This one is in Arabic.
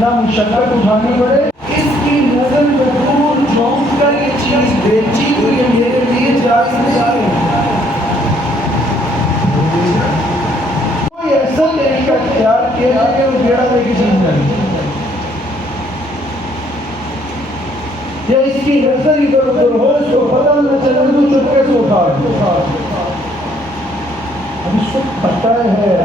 نہ مشقت اٹھانی پڑے، اس کی نظر میں دور جھونک کر یہ چیز بیچی تو یہ میرے لیے جائز نہیں ہے۔ کوئی ایسا طریقہ اختیار کیا ہے کہ وہ بیڑا دے کی چیز نہیں، یا اس کی نظر ادھر ادھر ہو، اس کو پتہ نہ چلے تو چپکے سے اٹھا دو۔ اب اس کو پتہ ہے